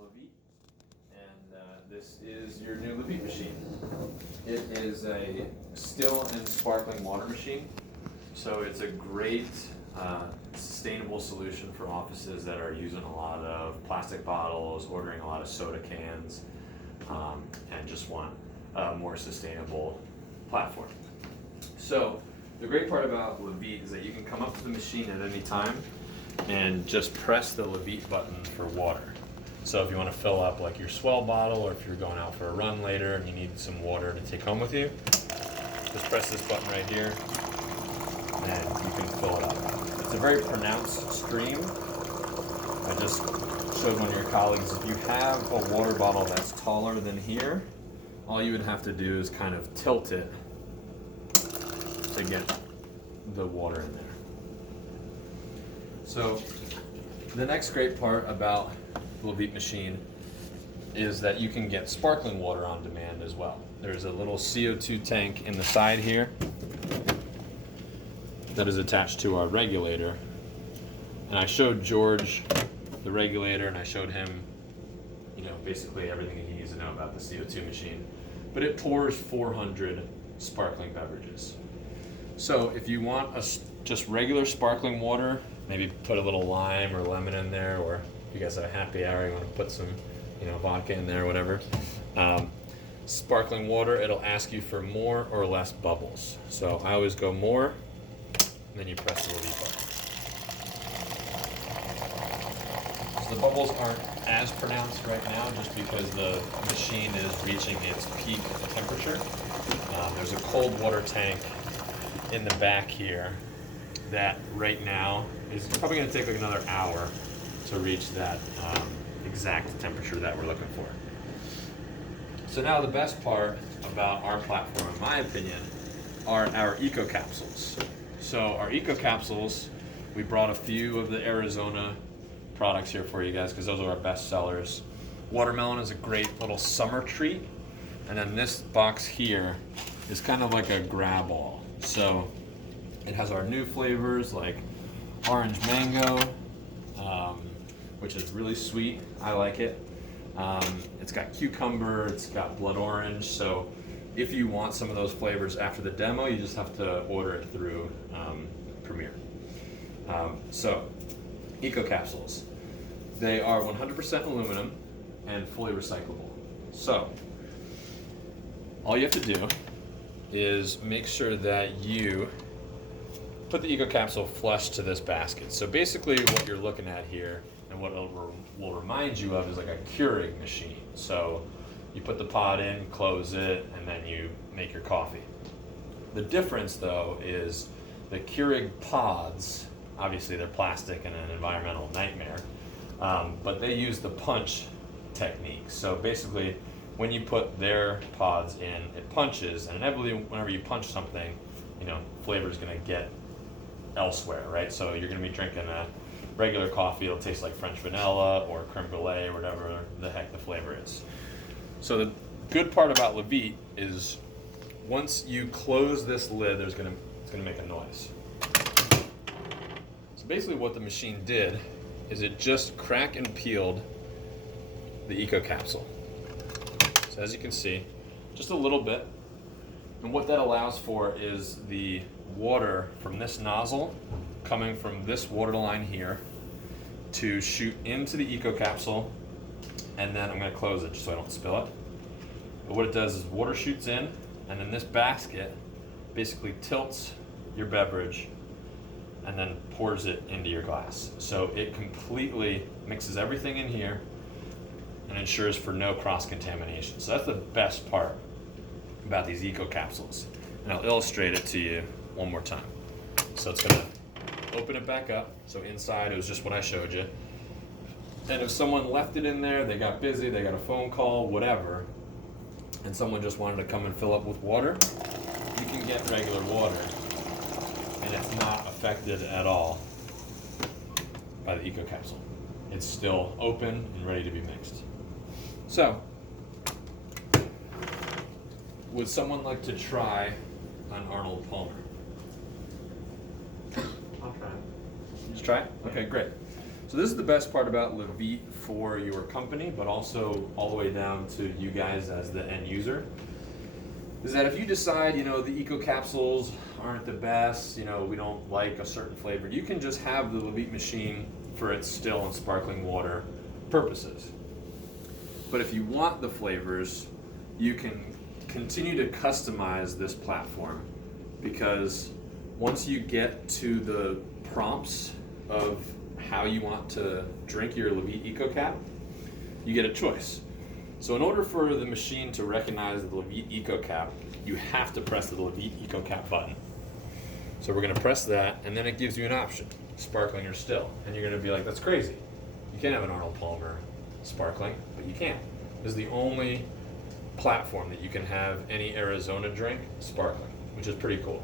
LAViT, and this is your new LAViT machine. It is a still and sparkling water machine, so it's a great sustainable solution for offices that are using a lot of plastic bottles, ordering a lot of soda cans, and just want a more sustainable platform. So the great part about LAViT is that you can come up to the machine at any time and just press the LAViT button for water. So if you want to fill up like your Swell bottle, or if you're going out for a run later and you need some water to take home with you, just press this button right here and you can fill it up. It's a very pronounced stream. I just showed one of your colleagues, if you have a water bottle that's taller than here, all you would have to do is kind of tilt it to get the water in there. So the next great part about the LAViT machine is that you can get sparkling water on demand as well. There's a little CO2 tank in the side here that is attached to our regulator. And I showed George the regulator, and I showed him, basically everything he needs to know about the CO2 machine. But it pours 400 sparkling beverages. So if you want just regular sparkling water, maybe put a little lime or lemon in there, or if you guys have a happy hour, you want to put some, vodka in there or whatever. Sparkling water, it'll ask you for more or less bubbles. So I always go more, and then you press the LAViT button. So the bubbles aren't as pronounced right now just because the machine is reaching its peak temperature. There's a cold water tank in the back here that right now is probably going to take like another hour to reach that exact temperature that we're looking for. So now the best part about our platform, in my opinion, are our eco capsules. So our eco capsules, we brought a few of the Arizona products here for you guys because those are our best sellers. Watermelon is a great little summer treat, and then this box here is kind of like a grab all. So it has our new flavors like orange mango, which is really sweet. I like it. It's got cucumber, it's got blood orange. So if you want some of those flavors after the demo, you just have to order it through Premier. So eco capsules. They are 100% aluminum and fully recyclable. So all you have to do is make sure that you put the eco capsule flush to this basket. So basically what you're looking at here and what it will remind you of is like a Keurig machine. So you put the pod in, close it, and then you make your coffee. The difference though is the Keurig pods, obviously they're plastic and an environmental nightmare, but they use the punch technique. So basically when you put their pods in, it punches, and inevitably whenever you punch something, flavor is going to get elsewhere, right? So you're going to be drinking a regular coffee, it'll taste like French vanilla or creme brulee or whatever the heck the flavor is. So the good part about LAViT is once you close this lid, it's going to make a noise. So basically what the machine did is it just crack and peeled the eco capsule. So as you can see, just a little bit. And what that allows for is the water from this nozzle coming from this water line here to shoot into the eco capsule, and then I'm going to close it just so I don't spill it. But what it does is water shoots in, and then this basket basically tilts your beverage and then pours it into your glass. So it completely mixes everything in here and ensures for no cross-contamination. So that's the best part about these eco capsules. And I'll illustrate it to you one more time. So it's gonna open it back up. So inside it was just what I showed you. And if someone left it in there, they got busy, they got a phone call, whatever, and someone just wanted to come and fill up with water, you can get regular water and it's not affected at all by the eco capsule. It's still open and ready to be mixed. So, would someone like to try an Arnold Palmer? I'll try. Just try it? Okay, great. So this is the best part about LAViT for your company, but also all the way down to you guys as the end user, is that if you decide, the eco capsules aren't the best, we don't like a certain flavor, you can just have the LAViT machine for its still and sparkling water purposes. But if you want the flavors, you can continue to customize this platform, because once you get to the prompts of how you want to drink your LAViT EcoCap, you get a choice. So in order for the machine to recognize the LAViT EcoCap, you have to press the LAViT EcoCap button. So we're going to press that, and then it gives you an option, sparkling or still. And you're going to be like, that's crazy. You can't have an Arnold Palmer sparkling, but you can. This is the only platform that you can have any Arizona drink sparkling, which is pretty cool.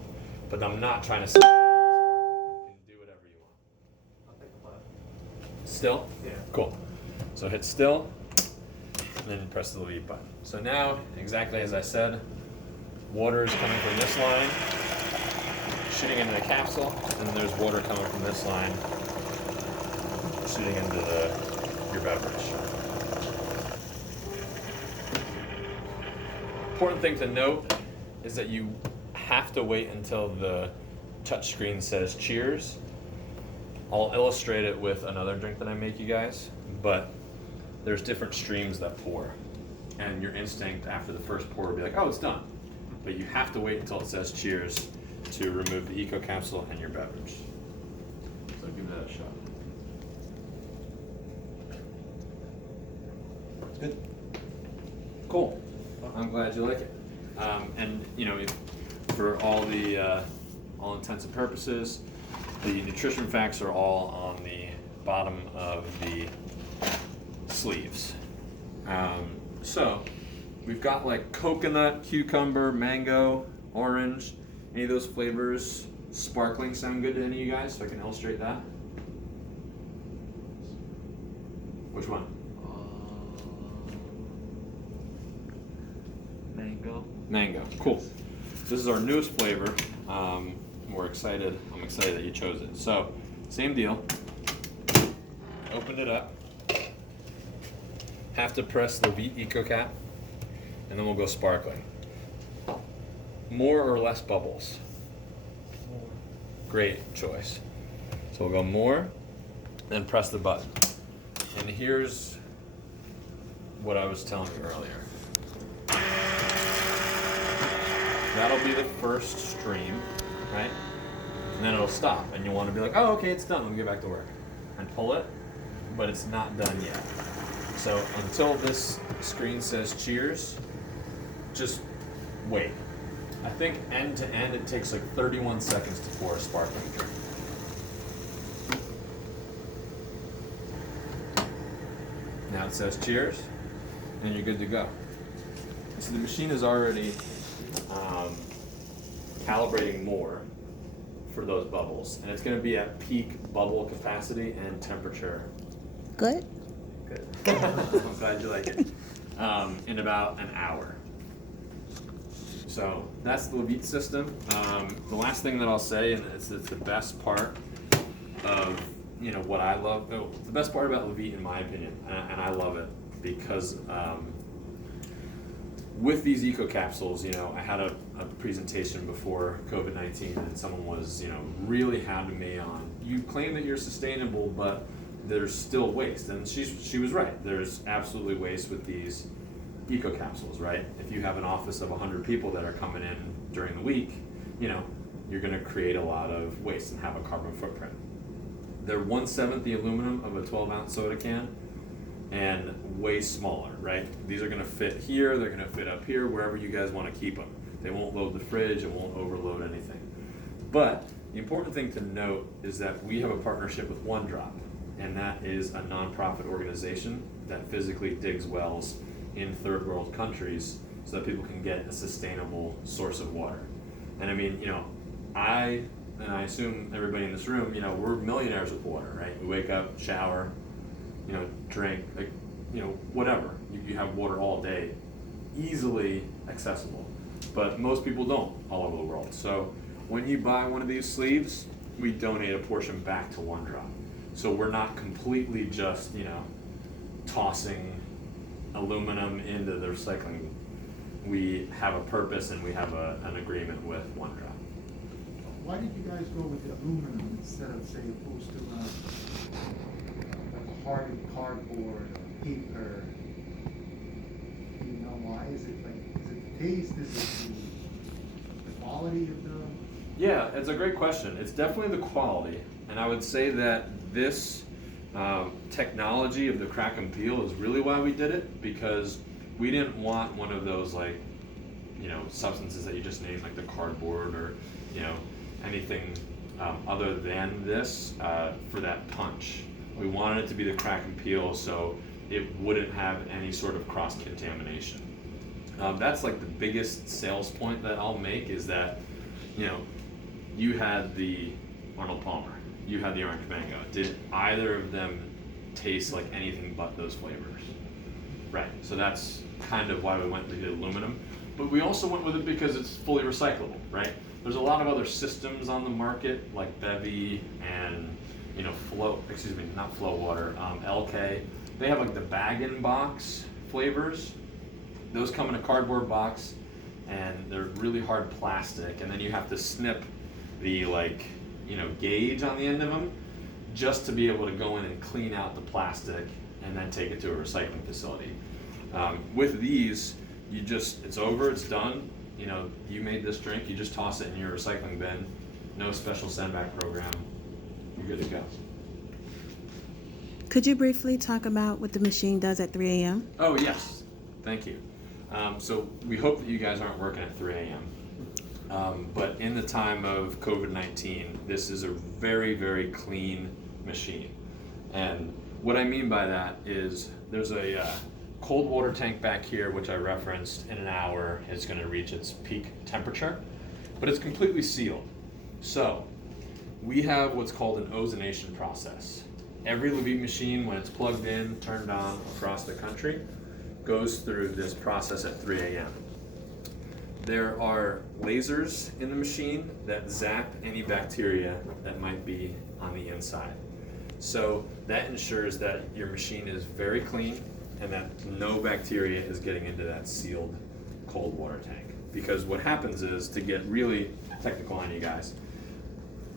But I'm not trying to say sparkling. You can do whatever you want. I'll take a puff. Still? Yeah. Cool. So hit still, and then press the LAViT button. So now, exactly as I said, water is coming from this line, shooting into the capsule, and there's water coming from this line, shooting into your beverage. Important thing to note is that you have to wait until the touchscreen says cheers. I'll illustrate it with another drink that I make you guys, but there's different streams that pour, and your instinct after the first pour will be like, oh, it's done. But you have to wait until it says cheers to remove the eco capsule and your beverage. So give that a shot. Good. Cool. I'm glad you like it. And for all intents and purposes, the nutrition facts are all on the bottom of the sleeves. So we've got like coconut, cucumber, mango, orange. Any of those flavors sparkling sound good to any of you guys? So I can illustrate that. Which one? Mango. Mango. Cool. This is our newest flavor. We're excited. I'm excited that you chose it. So, same deal. Opened it up. Have to press the LAViT EcoCap, and then we'll go sparkling. More or less bubbles? More. Great choice. So we'll go more, then press the button. And here's what I was telling you earlier. That'll be the first stream, right? And then it'll stop, and you'll want to be like, oh, okay, it's done, let me get back to work. And pull it, but it's not done yet. So until this screen says cheers, just wait. I think end to end it takes like 31 seconds to pour a sparkling drink. Now it says cheers, and you're good to go. So the machine is already calibrating more for those bubbles, and it's going to be at peak bubble capacity and temperature. Good. Good. I'm glad you like it. In about an hour. So that's the LAViT system. The last thing that I'll say, and it's the best part of what I love. The best part about LAViT, in my opinion, and I love it because with these eco capsules, I had a presentation before COVID-19, and someone was really hounding me on, you claim that you're sustainable, but there's still waste. And she was right. There's absolutely waste with these eco capsules, right? If you have an office of 100 people that are coming in during the week, you're going to create a lot of waste and have a carbon footprint. They're 1/7 the aluminum of a 12-ounce soda can, and way smaller, right? These are going to fit here, they're going to fit up here, wherever you guys want to keep them. They won't load the fridge, it won't overload anything. But the important thing to note is that we have a partnership with One Drop, and that is a nonprofit organization that physically digs wells in third world countries so that people can get a sustainable source of water. And I mean, I assume everybody in this room, we're millionaires with water, right? We wake up, shower, drink, whatever. You have water all day, easily accessible. But most people don't all over the world. So when you buy one of these sleeves, we donate a portion back to One Drop. So we're not completely just, tossing aluminum into the recycling. We have a purpose and we have an agreement with One Drop. Why did you guys go with the aluminum instead of, say, opposed to like hardened cardboard, paper? Do you know why? Is it the taste? Is it the quality of the? Yeah, it's a great question. It's definitely the quality, and I would say that this technology of the crack and peel is really why we did it, because we didn't want one of those substances that you just named, like the cardboard or anything other than this for that punch. We wanted it to be the crack and peel so it wouldn't have any sort of cross contamination. That's like the biggest sales point that I'll make, is that you had the Arnold Palmer, you had the orange mango. Did either of them taste like anything but those flavors? Right, so that's kind of why we went with the aluminum. But we also went with it because it's fully recyclable, right? There's a lot of other systems on the market, like Bevi and not Flow Water, LK. They have like the bag-in-box flavors. Those come in a cardboard box, and they're really hard plastic, and then you have to snip the gauge on the end of them just to be able to go in and clean out the plastic and then take it to a recycling facility. With these, it's over, it's done. You made this drink, you just toss it in your recycling bin. No special send-back program. You're good to go. Could you briefly talk about what the machine does at 3 a.m.? Oh, yes. Thank you. So we hope that you guys aren't working at 3 a.m. But in the time of COVID-19, this is a very, very clean machine. And what I mean by that is there's a cold water tank back here, which I referenced. In an hour is going to reach its peak temperature, but it's completely sealed. So we have what's called an ozonation process. Every LAViT machine, when it's plugged in, turned on across the country, goes through this process at 3 a.m. There are lasers in the machine that zap any bacteria that might be on the inside. So that ensures that your machine is very clean and that no bacteria is getting into that sealed cold water tank. Because what happens is, to get really technical on you guys,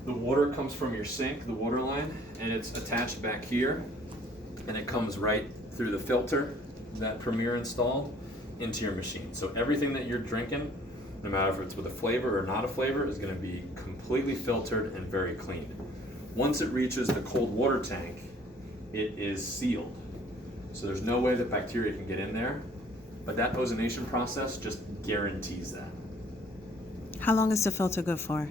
the water comes from your sink, the water line, and it's attached back here, and it comes right through the filter that Premier installed into your machine. So everything that you're drinking, no matter if it's with a flavor or not a flavor, is going to be completely filtered and very clean. Once it reaches the cold water tank, it is sealed. So there's no way that bacteria can get in there, but that ozonation process just guarantees that. How long is the filter good for?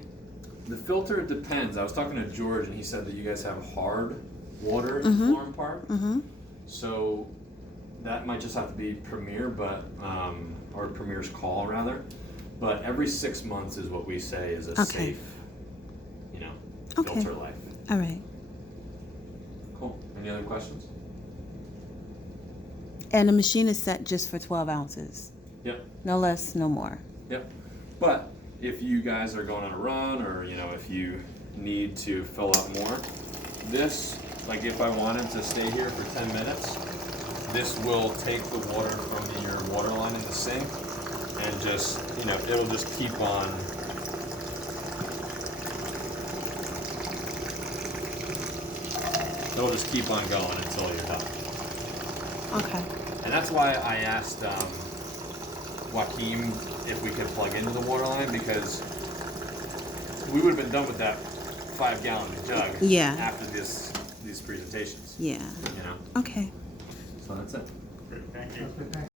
The filter depends. I was talking to George, and he said that you guys have hard water in Florham Park. Mm-hmm. So that might just have to be Premier, or Premier's call rather. But every 6 months is what we say is a safe, filter life. All right. Cool. Any other questions? And the machine is set just for 12 ounces. Yep. No less, no more. Yep. But if you guys are going on a run, or if you need to fill up more, this, like if I wanted to stay here for 10 minutes, this will take the water from your water line in the sink and just, it'll just keep on. It'll just keep on going until you're done. Okay. And that's why I asked Joaquin if we could plug into the water line, because we would have been done with that 5-gallon jug after these presentations. Yeah. Okay. So that's it. Great, thank you. That's good, thanks.